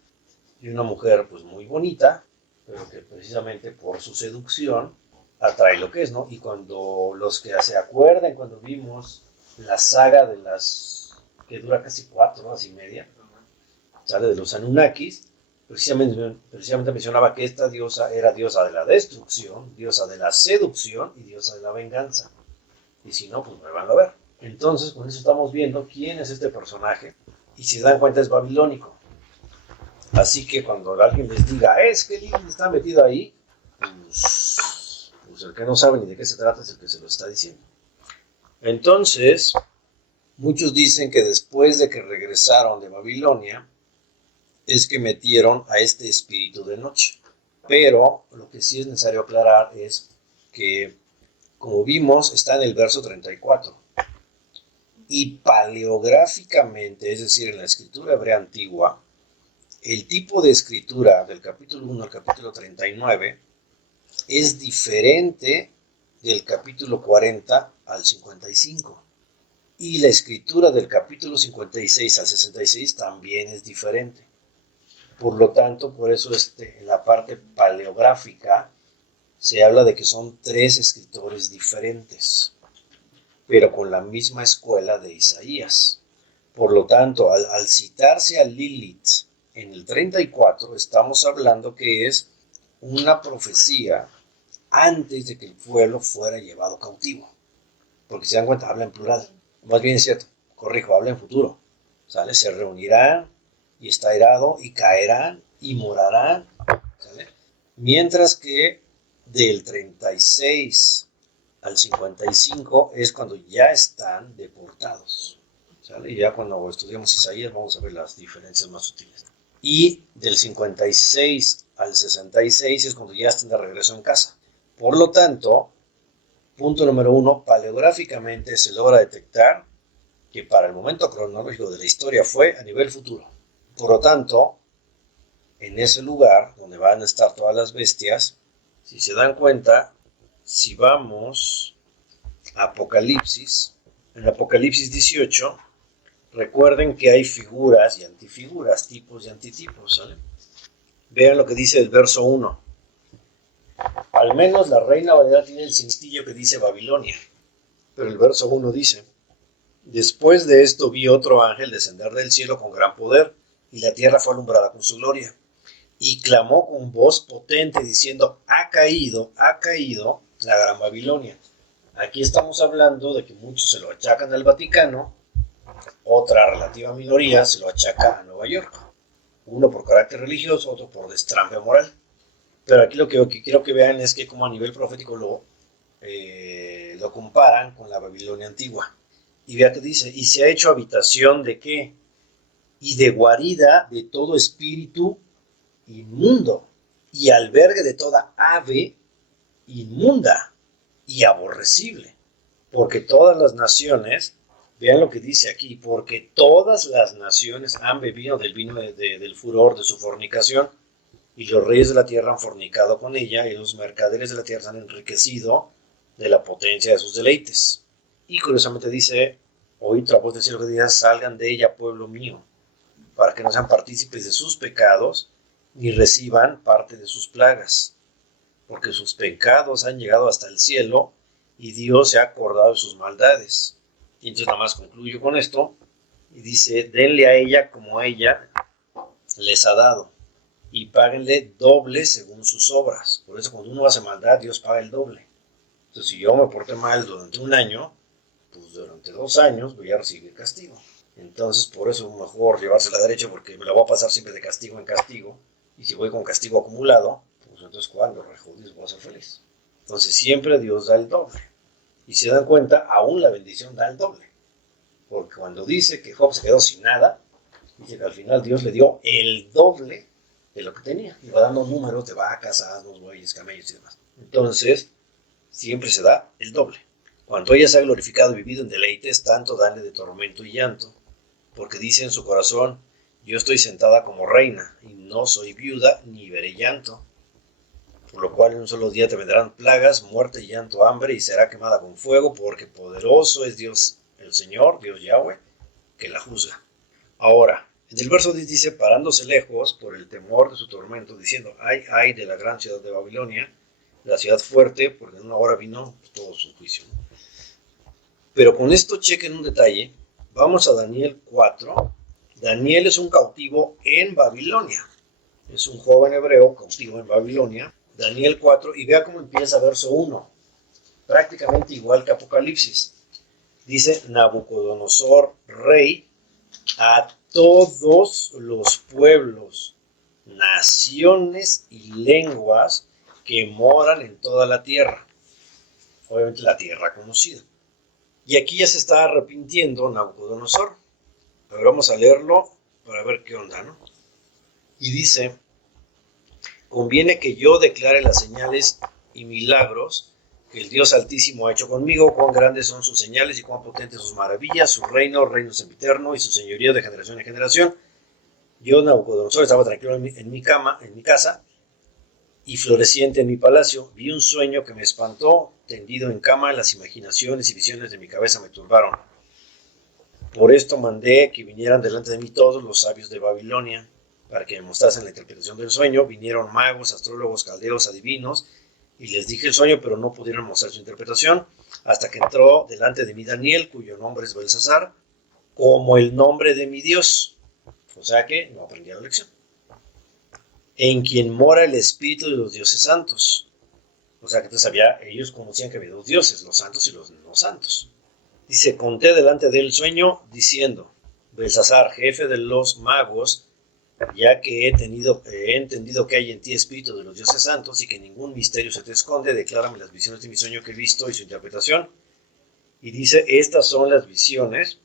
y una mujer pues muy bonita, pero que precisamente por su seducción atrae lo que es, ¿no? Y cuando los que se acuerdan, cuando vimos la saga de las, que dura casi 4 horas y media, sale de los Anunnakis, precisamente mencionaba que esta diosa era diosa de la destrucción, diosa de la seducción y diosa de la venganza. Y si no, pues me van a ver. Entonces, con eso estamos viendo quién es este personaje. Y si se dan cuenta, es babilónico. Así que cuando alguien les diga, es que Lilith está metido ahí, pues el que no sabe ni de qué se trata es el que se lo está diciendo. Entonces, muchos dicen que después de que regresaron de Babilonia, es que metieron a este espíritu de noche. Pero lo que sí es necesario aclarar es que, como vimos, está en el verso 34. Y paleográficamente, es decir, en la escritura hebrea antigua, el tipo de escritura del capítulo 1 al capítulo 39 es diferente del capítulo 40 al 55. Y la escritura del capítulo 56 al 66 también es diferente. Por lo tanto, por eso en la parte paleográfica se habla de que son 3 escritores diferentes, pero con la misma escuela de Isaías. Por lo tanto, al citarse a Lilith en el 34, estamos hablando que es una profecía antes de que el pueblo fuera llevado cautivo. Porque si se dan cuenta, habla en plural. Más bien es cierto, corrijo, habla en futuro. ¿Sale? Se reunirán y está irado y caerán y morarán. ¿Sale? Mientras que del 36 al 55 es cuando ya están deportados. ¿Sale? Y ya cuando estudiamos Isaías vamos a ver las diferencias más sutiles. Y del 56 al 66 es cuando ya están de regreso en casa. Por lo tanto, punto número 1, paleográficamente se logra detectar que para el momento cronológico de la historia fue a nivel futuro. Por lo tanto, en ese lugar donde van a estar todas las bestias, si se dan cuenta, si vamos a Apocalipsis, en Apocalipsis 18, recuerden que hay figuras y antifiguras, tipos y antitipos, ¿sale? Vean lo que dice el verso 1. Al menos la Reina Valera tiene el cintillo que dice Babilonia, pero el verso 1 dice: después de esto vi otro ángel descender del cielo con gran poder, y la tierra fue alumbrada con su gloria. Y clamó con voz potente diciendo: ha caído la gran Babilonia. Aquí estamos hablando de que muchos se lo achacan al Vaticano, otra relativa minoría se lo achaca a Nueva York. Uno por carácter religioso, otro por destrampe moral. Pero aquí lo que quiero que vean es que como a nivel profético lo comparan con la Babilonia antigua. Y vea que dice: y se ha hecho habitación de ¿qué? Y de guarida de todo espíritu inmundo, y albergue de toda ave inmunda y aborrecible. Porque todas las naciones, vean lo que dice aquí, porque todas las naciones han bebido del vino del furor de su fornicación, y los reyes de la tierra han fornicado con ella, y los mercaderes de la tierra se han enriquecido de la potencia de sus deleites. Y curiosamente dice: oí otra voz del cielo que diga: salgan de ella, pueblo mío, para que no sean partícipes de sus pecados, ni reciban parte de sus plagas, porque sus pecados han llegado hasta el cielo, y Dios se ha acordado de sus maldades. Y entonces nada más concluyo con esto, y dice: denle a ella como a ella les ha dado, y páguenle doble según sus obras. Por eso cuando uno hace maldad, Dios paga el doble. Entonces si yo me porté mal durante un año, pues durante 2 años voy a recibir castigo. Entonces por eso es mejor llevarse la derecha, porque me la voy a pasar siempre de castigo en castigo, y si voy con castigo acumulado, pues entonces cuando rejudis voy a ser feliz. Entonces siempre Dios da el doble. Y si se dan cuenta, aún la bendición da el doble. Porque cuando dice que Job se quedó sin nada, dice que al final Dios le dio el doble de lo que tenía. Y va dando números de vacas, asnos, bueyes, camellos y demás. Entonces, siempre se da el doble. Cuando ella se ha glorificado y vivido en deleites, tanto dale de tormento y llanto. Porque dice en su corazón: yo estoy sentada como reina, y no soy viuda, ni veré llanto. Por lo cual en un solo día te vendrán plagas, muerte, llanto, hambre, y será quemada con fuego, porque poderoso es Dios el Señor, Dios Yahweh, que la juzga. Ahora, En el verso 10 dice, parándose lejos por el temor de su tormento, diciendo, ay de la gran ciudad de Babilonia, la ciudad fuerte, porque en una hora vino todo su juicio. Pero con esto chequen un detalle, vamos a Daniel 4. Daniel es un cautivo en Babilonia, es un joven hebreo cautivo en Babilonia. Daniel 4, y vea cómo empieza verso 1, prácticamente igual que Apocalipsis. Dice, Nabucodonosor, rey, a todos los pueblos, naciones y lenguas que moran en toda la tierra. Obviamente la tierra conocida. Y aquí ya se está arrepintiendo Nabucodonosor. A ver, vamos a leerlo para ver qué onda, ¿no? Y dice, conviene que yo declare las señales y milagros que el Dios Altísimo ha hecho conmigo, cuán grandes son sus señales y cuán potentes sus maravillas, su reino sempiterno y su señorío de generación en generación. Yo, Nabucodonosor, estaba tranquilo en mi cama, en mi casa, y floreciente en mi palacio. Vi un sueño que me espantó, tendido en cama, las imaginaciones y visiones de mi cabeza me turbaron. Por esto mandé que vinieran delante de mí todos los sabios de Babilonia, para que me mostrasen la interpretación del sueño. Vinieron magos, astrólogos, caldeos, adivinos, y les dije el sueño, pero no pudieron mostrar su interpretación, hasta que entró delante de mí Daniel, cuyo nombre es Belsasar, como el nombre de mi Dios. O sea que no aprendí la lección. En quien mora el espíritu de los dioses santos. O sea que entonces ellos conocían que había dos dioses, los santos y los no santos. Dice, conté delante del sueño, diciendo, Belsasar, jefe de los magos, ya que he entendido que hay en ti espíritu de los dioses santos y que ningún misterio se te esconde, declárame las visiones de mi sueño que he visto y su interpretación. Y dice, estas son las visiones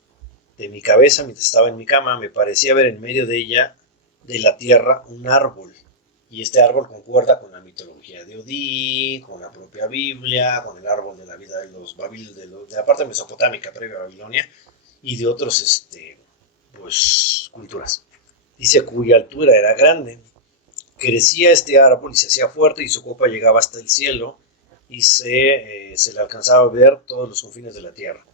de mi cabeza mientras estaba en mi cama. Me parecía ver en medio de ella, de la tierra, un árbol. Y este árbol concuerda con la mitología de Odín, con la propia Biblia, con el árbol de la vida de los babilonios, de la parte mesopotámica previa a Babilonia y de otros culturas. Dice, cuya altura era grande. Crecía este árbol y se hacía fuerte y su copa llegaba hasta el cielo y se le alcanzaba a ver todos los confines de la tierra.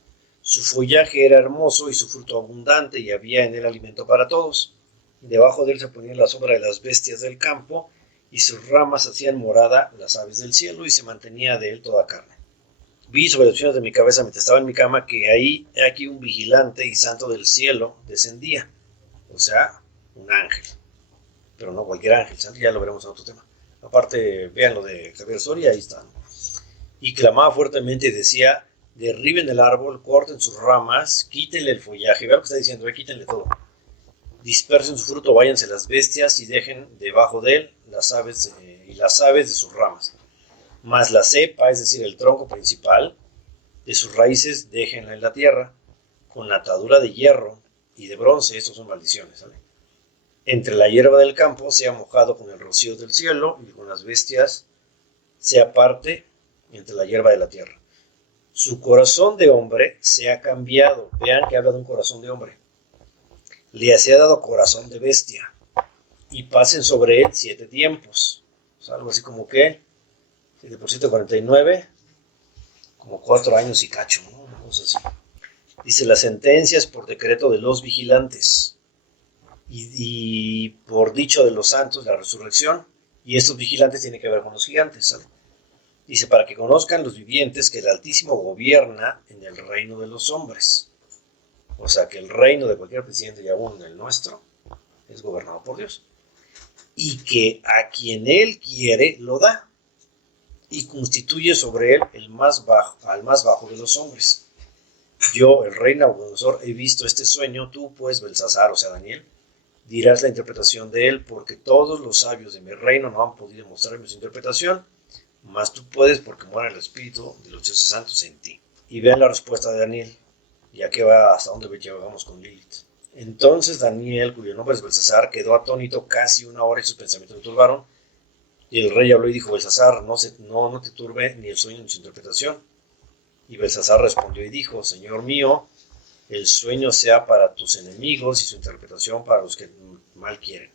Su follaje era hermoso y su fruto abundante y había en él alimento para todos. Debajo de él se ponía la sombra de las bestias del campo y sus ramas hacían morada las aves del cielo y se mantenía de él toda carne. Vi sobre las visiones de mi cabeza mientras estaba en mi cama que aquí un vigilante y santo del cielo descendía, o sea, un ángel, pero no cualquier ángel, santo, ya lo veremos en otro tema. Aparte, vean lo de Javier Soria, ahí está. Y clamaba fuertemente y decía, derriben el árbol, corten sus ramas, quítenle el follaje, vean lo que está diciendo, quítenle todo. Dispersen su fruto, váyanse las bestias y dejen debajo de él las aves de sus ramas. Mas la cepa, es decir, el tronco principal de sus raíces, déjenla en la tierra, con la atadura de hierro y de bronce. Estos son maldiciones, ¿vale? Entre la hierba del campo sea mojado con el rocío del cielo y con las bestias sea parte entre la hierba de la tierra. Su corazón de hombre se ha cambiado. Vean que habla de un corazón de hombre. Le se ha dado corazón de bestia y pasen sobre él 7 tiempos. O sea, algo así como que 7 por 7, 49, como 4 años y cacho, ¿no? Una cosa así. Dice, la sentencia es por decreto de los vigilantes y por dicho de los santos la resurrección, y estos vigilantes tienen que ver con los gigantes, ¿sabes? Dice, para que conozcan los vivientes que el Altísimo gobierna en el reino de los hombres. O sea, que el reino de cualquier presidente, y aún el nuestro, es gobernado por Dios. Y que a quien él quiere lo da. Y constituye sobre él al más bajo de los hombres. Yo, el rey Nabucodonosor, he visto este sueño. Tú, pues, Belsasar, o sea, Daniel, dirás la interpretación de él, porque todos los sabios de mi reino no han podido mostrarme su interpretación, mas tú puedes, porque mora el espíritu de los dioses santos en ti. Y vean la respuesta de Daniel, ya que va hasta donde llegamos con Lilith. Entonces Daniel, cuyo nombre es Belsasar, quedó atónito casi 1 hora y sus pensamientos le turbaron. Y el rey habló y dijo, Belsasar, no te turbe ni el sueño ni su interpretación. Y Belsasar respondió y dijo, Señor mío, el sueño sea para tus enemigos y su interpretación para los que mal quieren.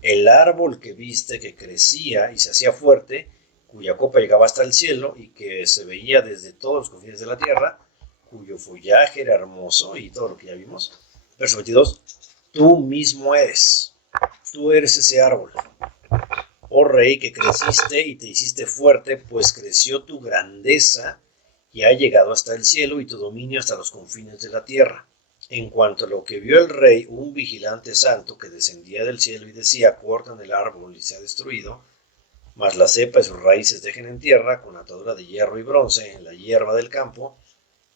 El árbol que viste que crecía y se hacía fuerte, cuya copa llegaba hasta el cielo y que se veía desde todos los confines de la tierra, cuyo follaje era hermoso y todo lo que ya vimos. Verso 22. tú mismo eres. Tú eres ese árbol. Oh rey, que creciste y te hiciste fuerte, pues creció tu grandeza y ha llegado hasta el cielo y tu dominio hasta los confines de la tierra. En cuanto a lo que vio el rey, un vigilante santo que descendía del cielo y decía, cortan el árbol y se ha destruido, mas la cepa y sus raíces dejen en tierra, con atadura de hierro y bronce en la hierba del campo,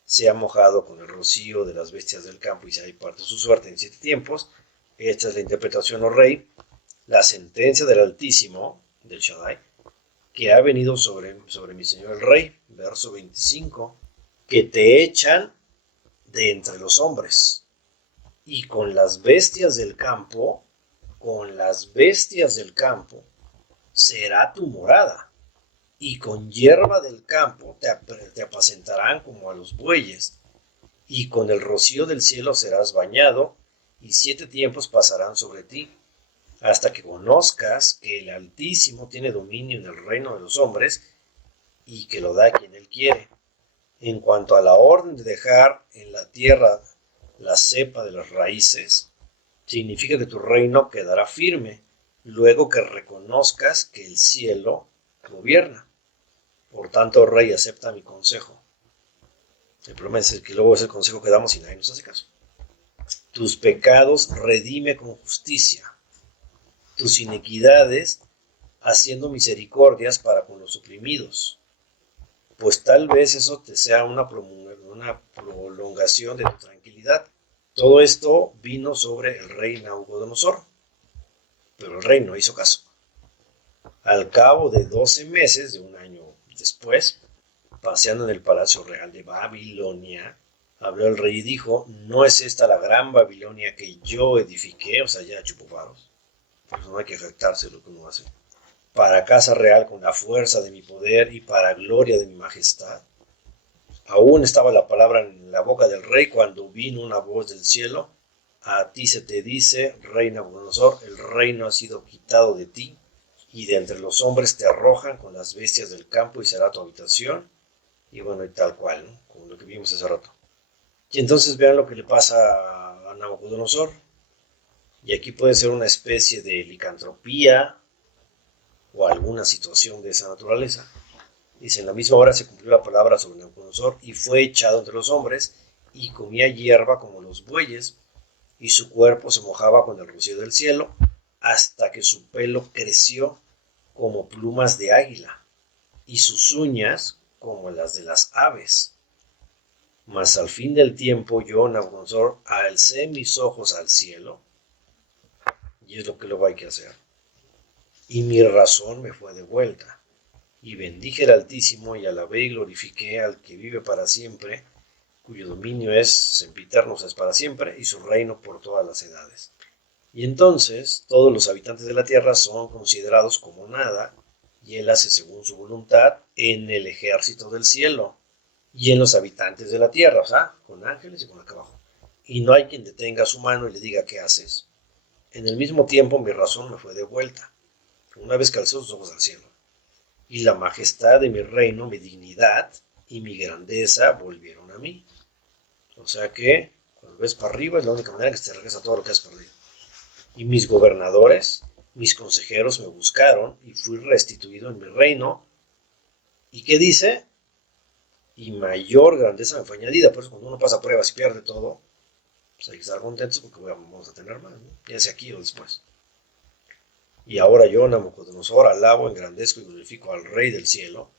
sea mojado con el rocío de las bestias del campo y se parte su suerte en 7 tiempos. Esta es la interpretación, oh rey, la sentencia del Altísimo, del Shaddai, que ha venido sobre mi señor el rey, verso 25, que te echan de entre los hombres, y con las bestias del campo, será tu morada, y con hierba del campo te apacentarán como a los bueyes, y con el rocío del cielo serás bañado, y 7 tiempos pasarán sobre ti, hasta que conozcas que el Altísimo tiene dominio en el reino de los hombres, y que lo da a quien él quiere. En cuanto a la orden de dejar en la tierra la cepa de las raíces, significa que tu reino quedará firme, luego que reconozcas que el cielo gobierna. Por tanto, rey, acepta mi consejo. El problema es que luego es el consejo que damos y nadie nos hace caso. Tus pecados redime con justicia, tus iniquidades haciendo misericordias para con los oprimidos, pues tal vez eso te sea una prolongación de tu tranquilidad. Todo esto vino sobre el rey Nabucodonosor, pero el rey no hizo caso. Al cabo de 12 meses, de un año después, paseando en el palacio real de Babilonia, habló el rey y dijo, ¿no es esta la gran Babilonia que yo edifiqué? O sea, ya chupó paros. Por eso no hay que afectarse lo que uno hace. Para casa real con la fuerza de mi poder y para gloria de mi majestad. Aún estaba la palabra en la boca del rey cuando vino una voz del cielo. A ti se te dice, rey Nabucodonosor, el reino ha sido quitado de ti, y de entre los hombres te arrojan con las bestias del campo y será tu habitación. Y bueno, y tal cual, ¿no? Como lo que vimos hace rato. Y entonces vean lo que le pasa a Nabucodonosor. Y aquí puede ser una especie de licantropía o alguna situación de esa naturaleza. Dice, en la misma hora se cumplió la palabra sobre Nabucodonosor y fue echado entre los hombres y comía hierba como los bueyes y su cuerpo se mojaba con el rocío del cielo hasta que su pelo creció como plumas de águila y sus uñas como las de las aves. Mas al fin del tiempo yo, Nabucodonosor, alcé mis ojos al cielo, y es lo que luego hay que hacer, y mi razón me fue devuelta, y bendije al Altísimo y alabé y glorifiqué al que vive para siempre, cuyo dominio es sempiterno, es para siempre, y su reino por todas las edades. Y entonces todos los habitantes de la tierra son considerados como nada, y él hace según su voluntad en el ejército del cielo y en los habitantes de la tierra, o sea, con ángeles y con acá abajo. Y no hay quien detenga su mano y le diga, ¿qué haces? En el mismo tiempo mi razón me fue devuelta, una vez que alcé los ojos al cielo. Y la majestad de mi reino, mi dignidad y mi grandeza volvieron a mí. O sea que, cuando ves para arriba, es la única manera que te regresa todo lo que has perdido. Y mis gobernadores, mis consejeros me buscaron y fui restituido en mi reino. ¿Y qué dice? Y mayor grandeza me fue añadida. Por eso cuando uno pasa pruebas y pierde todo, pues hay que estar contentos porque vamos a tener más, ¿no? Ya sea aquí o después. Y ahora yo, Nabucodonosor, alabo, engrandezco y glorifico al Rey del cielo,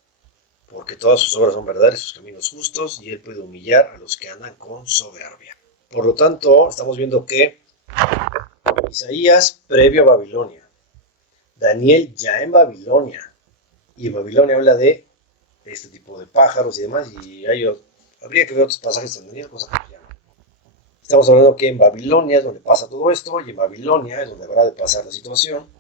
porque todas sus obras son verdades y sus caminos justos, y él puede humillar a los que andan con soberbia. Por lo tanto, estamos viendo que Isaías previo a Babilonia, Daniel ya en Babilonia, y en Babilonia habla de este tipo de pájaros y demás, y habría que ver otros pasajes en Daniel, cosa que ya no. Estamos hablando que en Babilonia es donde pasa todo esto, y en Babilonia es donde habrá de pasar la situación.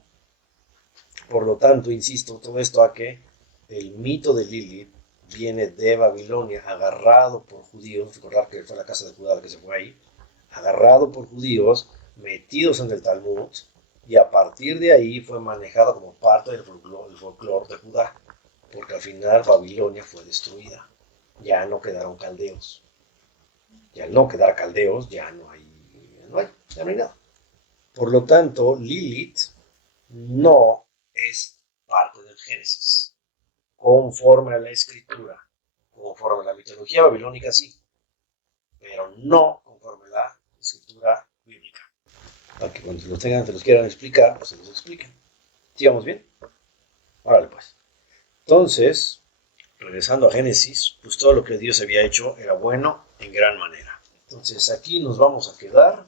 Por lo tanto, insisto, todo esto a que el mito de Lilith viene de Babilonia, agarrado por judíos, recordar que fue la casa de Judá la que se fue ahí, agarrado por judíos, metidos en el Talmud, y a partir de ahí fue manejado como parte del folclore de Judá, porque al final Babilonia fue destruida, ya no quedaron caldeos, y al no quedar caldeos ya no hay nada. Por lo tanto, Lilith no es parte del Génesis, conforme a la escritura, conforme a la mitología babilónica sí, pero no conforme a la escritura bíblica. Para que cuando se los quieran explicar, pues se los expliquen. ¿Sigamos bien? Órale pues. Entonces, regresando a Génesis, pues todo lo que Dios había hecho era bueno en gran manera. Entonces aquí nos vamos a quedar